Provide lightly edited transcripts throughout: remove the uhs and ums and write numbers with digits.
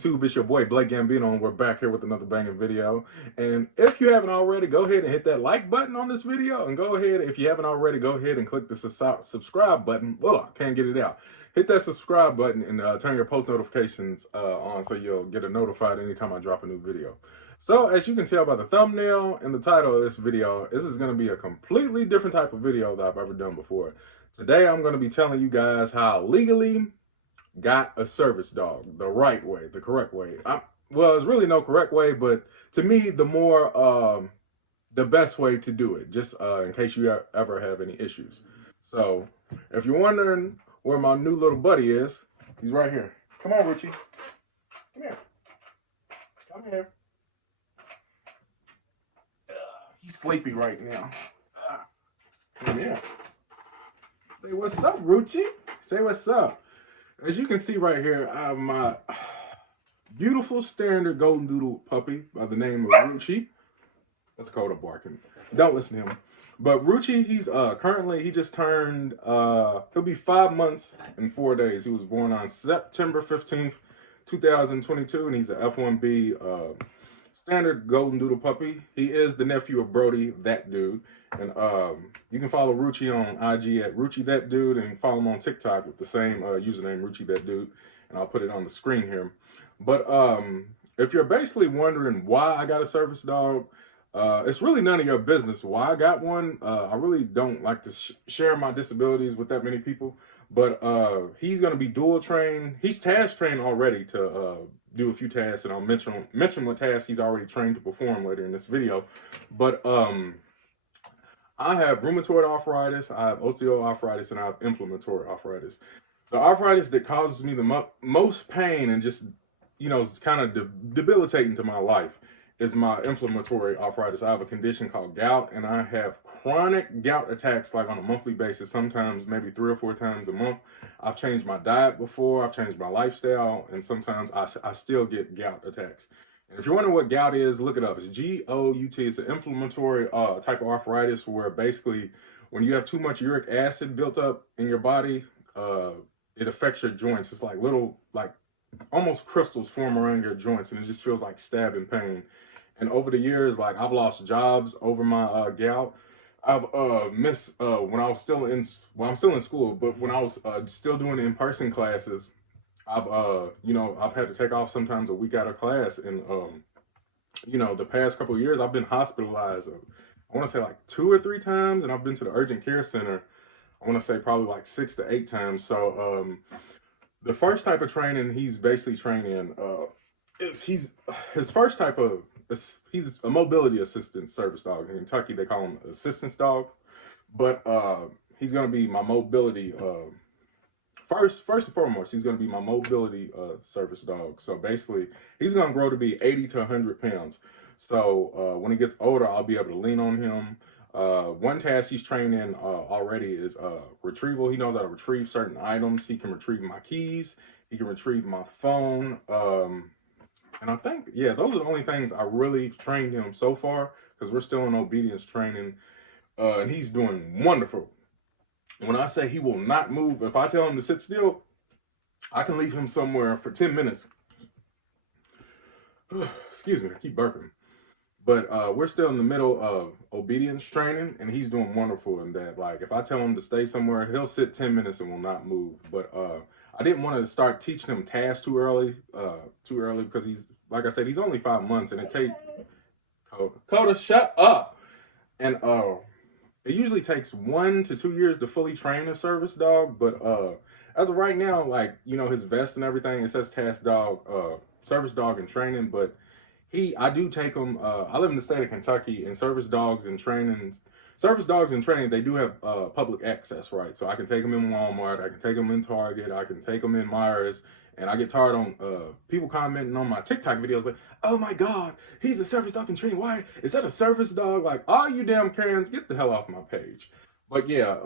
YouTube? It's your boy Blake Gambino, and we're back here with another banging video. And if you haven't already, go ahead and hit that like button on this video, and go ahead, if you haven't already, go ahead and click the subscribe button. Oh, I can't get it out. Hit that subscribe button and turn your post notifications on so you'll get notified anytime I drop a new video. So as you can tell by the thumbnail and the title of this video, this is going to be a completely different type of video that I've ever done before. Today I'm going to be telling you guys how I legally got a service dog the right way, the correct way. Well, there's really no correct way, but to me, the best way to do it, just in case you ever have any issues. So if you're wondering where my new little buddy is, he's right here. Come on, Richie. Come here. Come here. He's sleepy right now. Come here. Say what's up, Ruchi. Say what's up. As you can see right here, I have my beautiful standard golden doodle puppy by the name of Ruchi. That's Coda barking. Don't listen to him. But Ruchi, he's currently, he just turned, he'll be 5 months and 4 days. He was born on September 15th, 2022, and he's an F1B standard golden doodle puppy. He is the nephew of Brody, that dude. And you can follow Ruchi on IG at Ruchi That Dude, and follow him on TikTok with the same username, Ruchi That Dude. And I'll put it on the screen here. But if you're basically wondering why I got a service dog, it's really none of your business why I got one. I really don't like to share my disabilities with that many people. But he's going to be dual trained. He's task trained already to do a few tasks, and I'll mention what tasks he's already trained to perform later in this video. But I have rheumatoid arthritis, I have osteoarthritis, and I have inflammatory arthritis. The arthritis that causes me the most pain and just, you know, it's kind of debilitating to my life is my inflammatory arthritis. I have a condition called gout, and I have chronic gout attacks like on a monthly basis, sometimes maybe 3 or 4 times a month. I've changed my diet before, I've changed my lifestyle, and sometimes I still get gout attacks. And if you're wondering what gout is, look it up. It's G-O-U-T. It's an inflammatory type of arthritis where basically when you have too much uric acid built up in your body, it affects your joints. It's like little, like almost crystals form around your joints, and it just feels like stabbing pain. And over the years, like I've lost jobs over my gout. I've missed when I was still in, well, I'm still in school, but when I was still doing in-person classes, I've you know, I've had to take off sometimes a week out of class, and you know, the past couple of years I've been hospitalized. I want to say like 2 or 3 times, and I've been to the urgent care center. I want to say probably like 6 to 8 times. So the first type of training he's basically trained in is his first type of he's a mobility assistance service dog. In Kentucky they call him assistance dog, but he's gonna be my mobility. First and foremost, he's going to be my mobility service dog. So basically, he's going to grow to be 80 to 100 pounds. So when he gets older, I'll be able to lean on him. One task he's trained in already is retrieval. He knows how to retrieve certain items. He can retrieve my keys. He can retrieve my phone. And I think, yeah, those are the only things I really trained him so far, because we're still in obedience training. And he's doing wonderful. When I say he will not move, if I tell him to sit still, I can leave him somewhere for 10 minutes. Excuse me, I keep burping. But we're still in the middle of obedience training, and he's doing wonderful in that. Like, if I tell him to stay somewhere, he'll sit 10 minutes and will not move. But I didn't want to start teaching him tasks too early because he's, like I said, he's only 5 months, and it takes... Coda, shut up! And it usually takes 1 to 2 years to fully train a service dog, but as of right now, like, you know, his vest and everything, it says task dog, service dog in training, but I do take him, I live in the state of Kentucky, and service dogs in training, they do have public access, right? So I can take them in Walmart, I can take them in Target, I can take them in Myers. And I get tired on people commenting on my TikTok videos like, oh my God, he's a service dog in training. Why? Is that a service dog? Like, all you damn Karens, get the hell off my page. But yeah,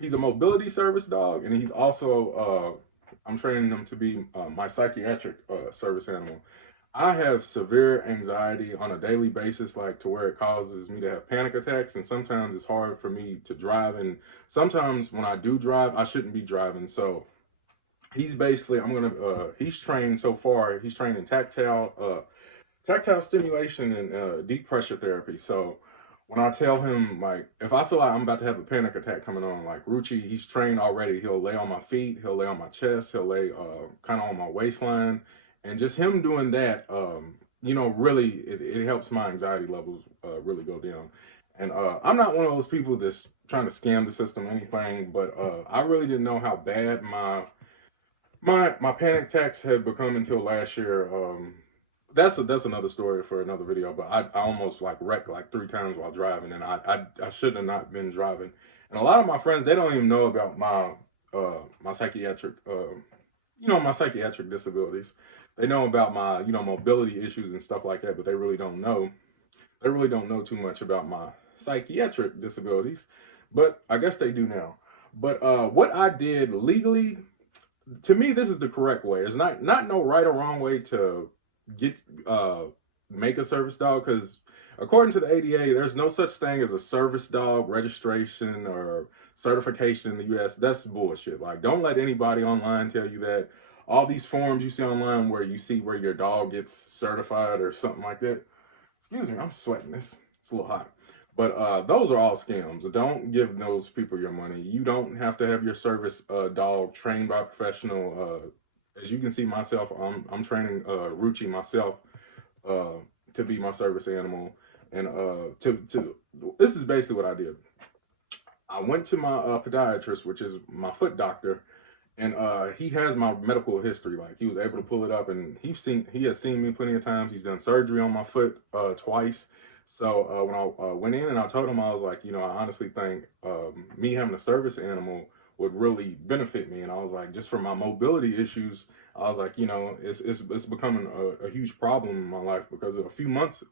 he's a mobility service dog, and he's also, I'm training him to be my psychiatric service animal. I have severe anxiety on a daily basis, like to where it causes me to have panic attacks, and sometimes it's hard for me to drive. And sometimes when I do drive, I shouldn't be driving. So he's basically, he's trained so far. He's trained in tactile stimulation and deep pressure therapy. So when I tell him, like, if I feel like I'm about to have a panic attack coming on, like Ruchi, he's trained already. He'll lay on my feet, he'll lay on my chest, he'll lay kind of on my waistline, and just him doing that, really it helps my anxiety levels really go down. And I'm not one of those people that's trying to scam the system or anything, but I really didn't know how bad my panic attacks had become until last year. That's another story for another video. But I almost like wrecked like 3 times while driving, and I should have not been driving. And a lot of my friends, they don't even know about my psychiatric my psychiatric disabilities. They know about my mobility issues and stuff like that, but they really don't know. They really don't know too much about my psychiatric disabilities. But I guess they do now. But what I did legally, to me, this is the correct way. It's not no right or wrong way to get make a service dog, because according to the ADA, there's no such thing as a service dog registration or certification in the U.S. That's bullshit. Like, don't let anybody online tell you that. All these forms you see online where you see where your dog gets certified or something like that. Excuse me, I'm sweating. It's a little hot. But those are all scams. Don't give those people your money. You don't have to have your service dog trained by a professional. As you can see myself, I'm training Ruchi myself to be my service animal. And this is basically what I did. I went to my podiatrist, which is my foot doctor, and he has my medical history. Like, he was able to pull it up, and he has seen me plenty of times. He's done surgery on my foot twice. So when I went in and I told him, I was like, I honestly think me having a service animal would really benefit me. And I was like, just for my mobility issues, I was like, it's becoming a huge problem in my life, because a few months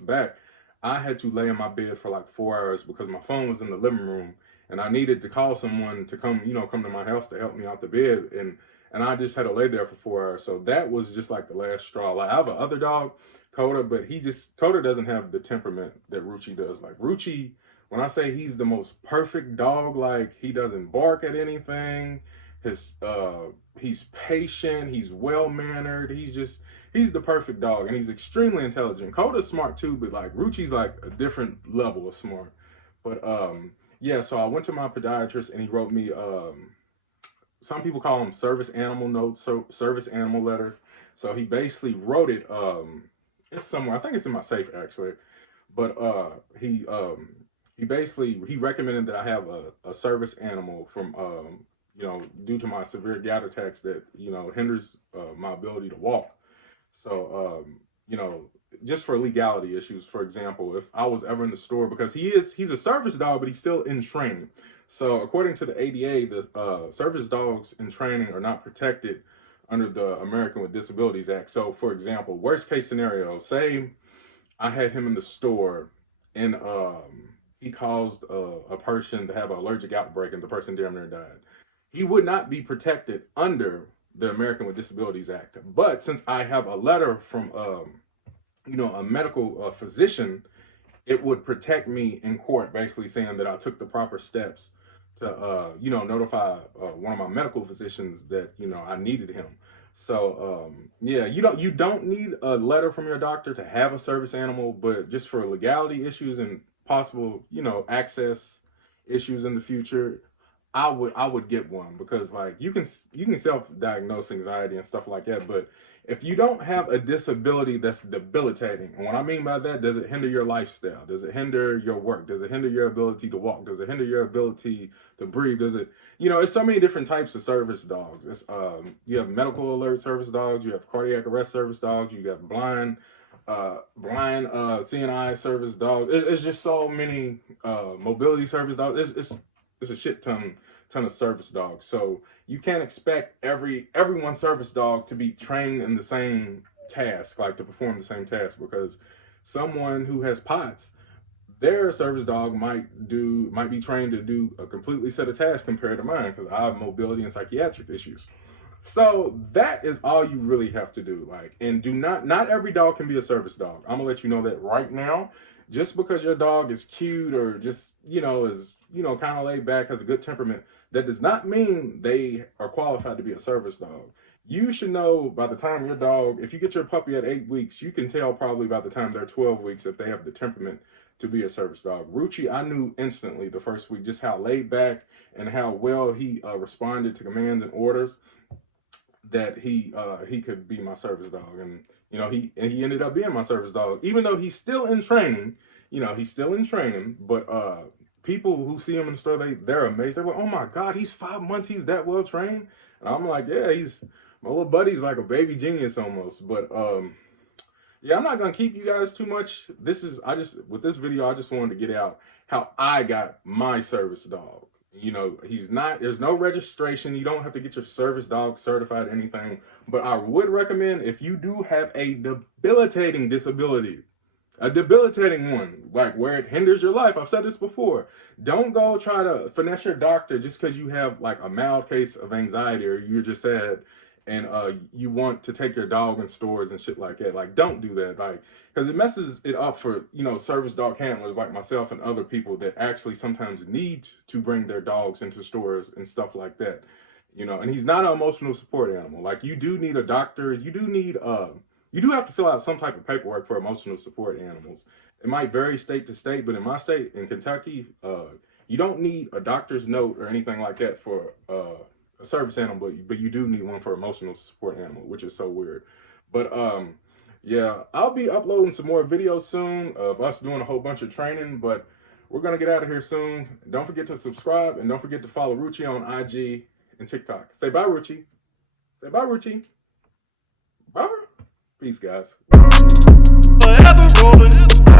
back, I had to lay in my bed for like 4 hours because my phone was in the living room, and I needed to call someone to come to my house to help me out the bed, and I just had to lay there for 4 hours. So that was just like the last straw. Like, I have another dog, Coda, but Coda doesn't have the temperament that Ruchi does. Like, Ruchi, when I say he's the most perfect dog, like, he doesn't bark at anything. He's patient, he's well mannered, he's the perfect dog, and he's extremely intelligent. Coda's smart too, but like Ruchi's like a different level of smart. But yeah, so I went to my podiatrist, and he wrote me some people call them service animal notes, so service animal letters. So he basically wrote it. It's somewhere. I think it's in my safe actually. But he basically recommended that I have a service animal from due to my severe gout attacks that hinders my ability to walk. So just for legality issues, for example, if I was ever in the store, because he's a service dog, but he's still in training. So according to the ADA, the service dogs in training are not protected under the American with Disabilities Act. So for example, worst case scenario, say I had him in the store, and he caused a person to have an allergic outbreak, and the person damn near died. He would not be protected under the American with Disabilities Act. But since I have a letter from a medical physician, it would protect me in court, basically saying that I took the proper steps to notify one of my medical physicians that I needed him. So yeah, you don't need a letter from your doctor to have a service animal, but just for legality issues and possible access issues in the future, I would get one, because like you can self-diagnose anxiety and stuff like that, but if you don't have a disability that's debilitating, and what I mean by that, does it hinder your lifestyle? Does it hinder your work? Does it hinder your ability to walk? Does it hinder your ability to breathe? Does it, it's so many different types of service dogs. It's you have medical alert service dogs, you have cardiac arrest service dogs, you got blind CNI service dogs. It's just so many mobility service dogs. It's a shit ton of service dogs. So you can't expect every service dog to be trained in the same task, like to perform the same task, because someone who has POTS, their service dog might be trained to do a completely set of tasks compared to mine, because I have mobility and psychiatric issues. So that is all you really have to do. Like, and not every dog can be a service dog. I'm gonna let you know that right now. Just because your dog is cute or just is you know, kind of laid back, has a good temperament, that does not mean they are qualified to be a service dog. You should know by the time your dog, if you get your puppy at 8 weeks, you can tell probably by the time they're 12 weeks if they have the temperament to be a service dog. Rucci, I knew instantly the first week just how laid back and how well he responded to commands and orders, that he could be my service dog. And you know, he ended up being my service dog, even though he's still in training. You know, he's still in training, but people who see him in the store, they're amazed. They're like, oh my God, he's 5 months, he's that well trained. And I'm like, yeah, my little buddy's like a baby genius almost. But yeah, I'm not gonna keep you guys too much. With this video, I just wanted to get out how I got my service dog. You know, there's no registration. You don't have to get your service dog certified, anything. But I would recommend, if you do have a debilitating disability, a debilitating one, like where it hinders your life. I've said this before. Don't go try to finesse your doctor just because you have like a mild case of anxiety, or you're just sad and you want to take your dog in stores and shit like that. Like, don't do that. Like, because it messes it up for, you know, service dog handlers like myself and other people that actually sometimes need to bring their dogs into stores and stuff like that. You know, and he's not an emotional support animal. Like, you do need a doctor. You do have to fill out some type of paperwork for emotional support animals. It might vary state to state, but in my state, in Kentucky, you don't need a doctor's note or anything like that for a service animal, but you do need one for emotional support animal, which is so weird. But yeah, I'll be uploading some more videos soon of us doing a whole bunch of training, but we're gonna get out of here soon. Don't forget to subscribe, and don't forget to follow Rucci on IG and TikTok. Say bye, Rucci. Say bye, Rucci. Bye. Peace, guys. Forever rolling.